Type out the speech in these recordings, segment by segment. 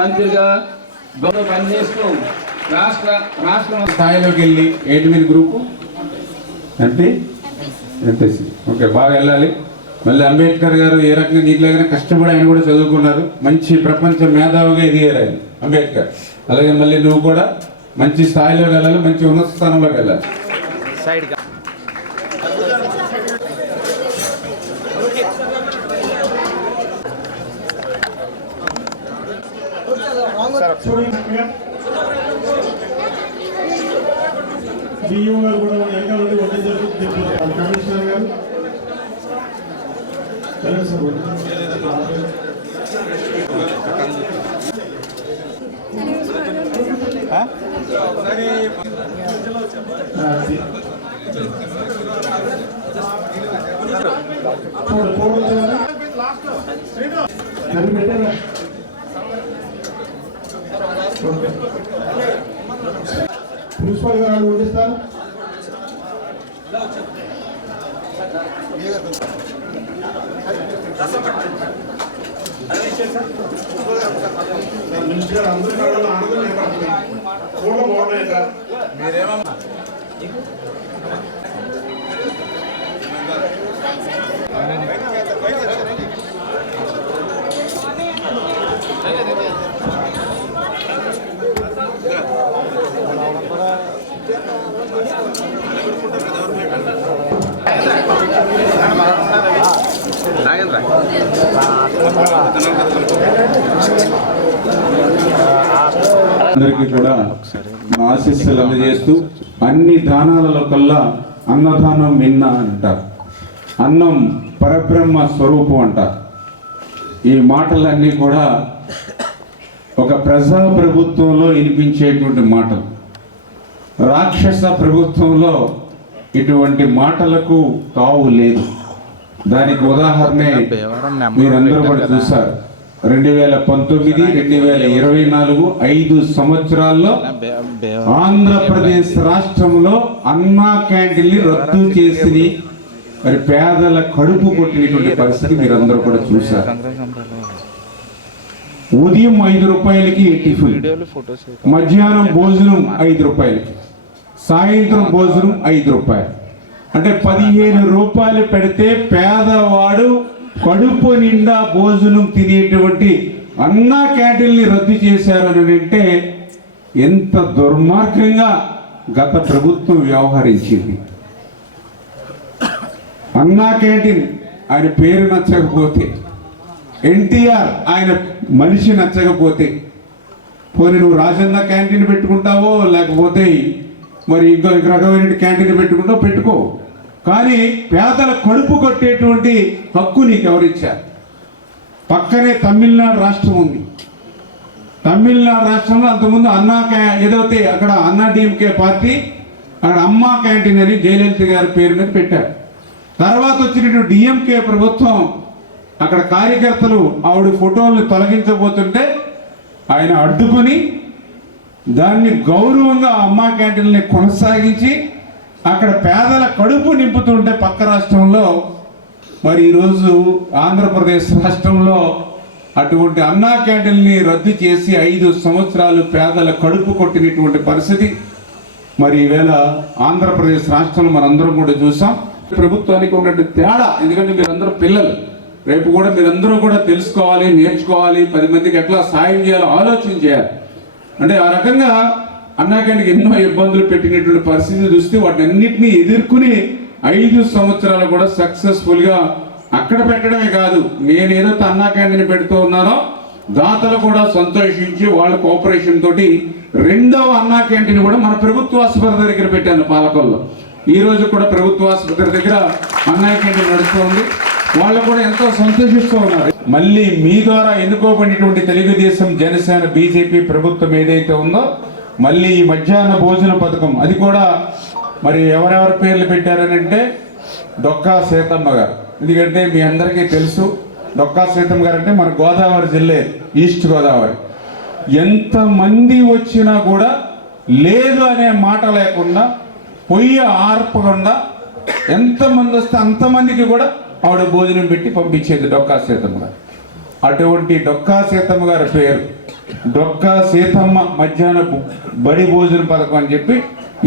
మంత్రిగా పనిచేస్తూ రాష్ట్ర స్థాయిలోకి వెళ్ళి ఏటీవీ గ్రూపు ఎంపీసీ ఓకే బాగా వెళ్ళాలి. మళ్ళీ అంబేద్కర్ గారు ఏ రకంగా నీటిలాగానే కష్టపడి ఆయన కూడా చదువుకున్నారు, మంచి ప్రపంచ మేధావిగా ఎదిగారు ఆయన అంబేద్కర్. అలాగే మళ్ళీ నువ్వు కూడా మంచి స్థాయిలోకి వెళ్ళాలి, మంచి ఉన్నత స్థానంలోకి వెళ్ళాలి. డిఓ గారు కూడా వెనకాల వడ్డీ జరుగుతుంది. కమిషనర్ గారు ప్రిన్సిపల్ గారు వడ్డిస్తారు. అందరికీ కూడా ఆశీస్సులు అందజేస్తూ అన్ని దానాలలో కల్లా అన్నదానం విన్నా అంటారు, అన్నం పరబ్రహ్మ స్వరూపం అంటారు. ఈ మాటలన్నీ కూడా ఒక ప్రజా ప్రభుత్వంలో వినిపించేటువంటి మాటలు. రాక్షస ప్రభుత్వంలో ఇటువంటి మాటలకు తావు లేదు. దానికి ఉదాహరణే మీరందరూ కూడా చూశారు. 2019, 2024 5 సంవత్సరాల్లో ఆంధ్రప్రదేశ్ రాష్ట్రంలో అన్నా క్యాంటీన్ని రద్దు చేసి మరి పేదల కడుపు కొట్టినటువంటి పరిస్థితి మీరందరూ కూడా చూశారు. ఉదయం 5 రూపాయలకి టిఫిన్, మధ్యాహ్నం భోజనం 5 రూపాయలకి, సాయంత్రం భోజనం 5 రూపాయలు. అంటే 15 రూపాయలు పెడితే పేదవాడు కడుపు నిండా భోజనం తినేటువంటి అన్నా క్యాంటీన్ని రద్దు చేశారని అంటే ఎంత దుర్మార్గంగా గత ప్రభుత్వం వ్యవహరించింది. అన్నా క్యాంటీన్ ఆయన పేరు నచ్చకపోతే, ఎన్టీఆర్ ఆయన మనిషి నచ్చకపోతే, పోనీ నువ్వు రాజన్న క్యాంటీన్ పెట్టుకుంటావో లేకపోతే మరి ఇంకో రకమైన క్యాంటీన్ పెట్టుకుంటావు పెట్టుకో, కానీ పేదల కడుపు కొట్టేటువంటి హక్కు నీకు ఎవరిచ్చారు? పక్కనే తమిళనాడు రాష్ట్రం ఉంది. తమిళనాడు రాష్ట్రంలో అంతకుముందు ఏదైతే అక్కడ అన్నా డిఎంకే పార్టీ అక్కడ అమ్మా క్యాంటీన్ అని జయలలిత గారి పేరు మీద పెట్టారు. తర్వాత వచ్చినటువంటి డిఎంకే ప్రభుత్వం అక్కడ కార్యకర్తలు ఆవిడ ఫోటోలను తొలగించబోతుంటే ఆయన అడ్డుకొని దాన్ని గౌరవంగా అమ్మా క్యాంటీన్ని కొనసాగించి అక్కడ పేదల కడుపు నింపుతుంటే పక్క రాష్ట్రంలో మరి ఈరోజు ఆంధ్రప్రదేశ్ రాష్ట్రంలో అటువంటి అన్నా క్యాంటీన్ని రద్దు చేసి 5 సంవత్సరాలు పేదల కడుపు కొట్టినటువంటి పరిస్థితి మరి ఈవేళ ఆంధ్రప్రదేశ్ రాష్ట్రంలో మనందరం కూడా చూసాం. ప్రభుత్వానికి ఉన్నటువంటి తేడా, ఎందుకంటే మీరందరూ పిల్లలు, రేపు కూడా మీరందరూ కూడా తెలుసుకోవాలి, నేర్చుకోవాలి, 10 మందికి ఎట్లా సాయం చేయాలో ఆలోచన చేయాలి. అంటే ఆ రకంగా అన్నా క్యాంటీన్కి ఎన్నో ఇబ్బందులు పెట్టినటువంటి పరిస్థితి చూస్తే వాటిని అన్నింటినీ ఎదుర్కొని 5 సంవత్సరాలు కూడా సక్సెస్ఫుల్గా అక్కడ పెట్టడమే కాదు, నేనేదో అన్నా క్యాంటీన్ పెడుతూ ఉన్నానో దాతలు కూడా సంతోషించి వాళ్ళ కోఆపరేషన్ తోటి 2వ అన్నా క్యాంటీన్ కూడా మన ప్రభుత్వ ఆసుపత్రి దగ్గర పెట్టాను పాలకొల్లో. ఈ రోజు కూడా ప్రభుత్వ ఆసుపత్రి దగ్గర అన్నా క్యాంటీన్ నడుస్తుంది. వాళ్ళు కూడా ఎంతో సంతోషిస్తూ ఉన్నారు. మళ్ళీ మీ ద్వారా ఎన్నుకోబడినటువంటి తెలుగుదేశం, జనసేన, బీజేపీ ప్రభుత్వం ఏదైతే ఉందో మళ్ళీ ఈ మధ్యాహ్న భోజన పథకం అది కూడా మరి ఎవరెవరి పేర్లు పెట్టారని అంటే డొక్కా సీతమ్మ గారు. ఎందుకంటే మీ అందరికీ తెలుసు డొక్కా సీతమ్మ గారు అంటే మన గోదావరి జిల్లా, ఈస్ట్ గోదావరి. ఎంతమంది వచ్చినా కూడా లేదు అనే మాట లేకుండా, పొయ్యి ఆర్పకుండా ఎంతమంది వస్తే అంతమందికి కూడా ఆవిడ భోజనం పెట్టి పంపించేది డొక్కా సీతమ్మ గారు. అటువంటి డొక్కా సీతమ్మ గారి పేరు డొక్కా సీతమ్మ మధ్యాహ్న బడి భోజన పథకం అని చెప్పి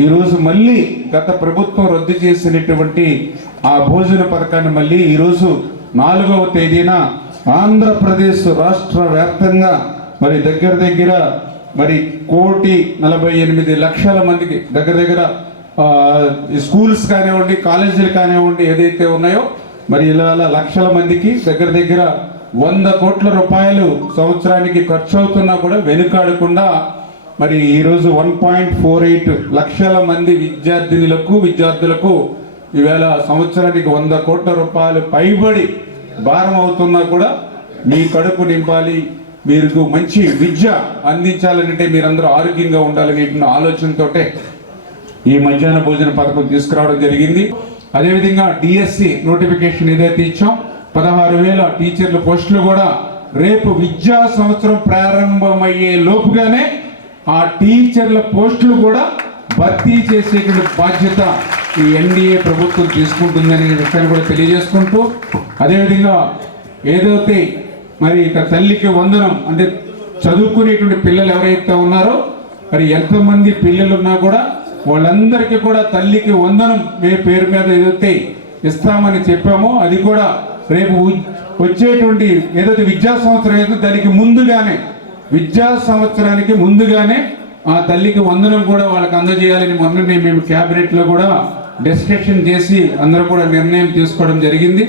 ఈరోజు మళ్ళీ గత ప్రభుత్వం రద్దు చేసినటువంటి ఆ భోజన పథకాన్ని మళ్ళీ ఈరోజు 4వ తేదీన ఆంధ్రప్రదేశ్ రాష్ట్ర వ్యాప్తంగా మరి దగ్గర మరి 1,48,00,000 మందికి దగ్గర స్కూల్స్ కానివ్వండి, కాలేజీలు కానివ్వండి, ఏదైతే ఉన్నాయో మరి ఇలా లక్షల మందికి దగ్గర 100 కోట్ల రూపాయలు సంవత్సరానికి ఖర్చు అవుతున్నా కూడా వెనుకాడకుండా మరి ఈరోజు 1.48 లక్షల మంది విద్యార్థులకు ఈవేళ సంవత్సరానికి 100 కోట్ల రూపాయలు పైబడి భారం అవుతున్నా కూడా మీ కడుపు నింపాలి, మీకు మంచి విద్య అందించాలంటే మీరందరూ ఆరోగ్యంగా ఉండాలనే ఆలోచనతోటే ఈ మధ్యాహ్న భోజన పథకం తీసుకురావడం జరిగింది. అదేవిధంగా డిఎస్సి నోటిఫికేషన్ ఏదైతే ఇచ్చాం 16,000 టీచర్ల పోస్టులు కూడా రేపు విద్యా సంవత్సరం ప్రారంభమయ్యే లోపుగానే ఆ టీచర్ల పోస్టులు కూడా భర్తీ చేసేటువంటి బాధ్యత ఈ ఎన్డీఏ ప్రభుత్వం తీసుకుంటుందనే విషయాన్ని కూడా తెలియజేసుకుంటూ, అదేవిధంగా ఏదైతే మరి ఇక తల్లికి వందనం అంటే చదువుకునేటువంటి పిల్లలు ఎవరైతే ఉన్నారో మరి ఎంతమంది పిల్లలు ఉన్నా కూడా వాళ్ళందరికీ కూడా తల్లికి వందనం పేరు మీద ఏదైతే ఇస్తామని చెప్పామో అది కూడా రేపు వచ్చేటువంటి ఏదైతే విద్యా సంవత్సరం ఏదో దానికి ముందుగానే విద్యా సంవత్సరానికి ముందుగానే ఆ తల్లికి వందనం కూడా వాళ్ళకి అందజేయాలని మొన్ననే మేము క్యాబినెట్లో కూడా డిస్కషన్ చేసి అందరూ కూడా నిర్ణయం తీసుకోవడం జరిగింది.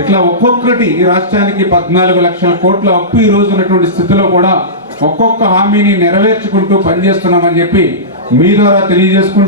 ఇట్లా ఒక్కొక్కటి ఈ రాష్ట్రానికి 14 లక్షల కోట్ల అప్పు ఈ రోజు ఉన్నటువంటి స్థితిలో కూడా ఒక్కొక్క హామీని నెరవేర్చుకుంటూ పనిచేస్తున్నామని చెప్పి మీ ద్వారా తెలియజేసుకుంటూ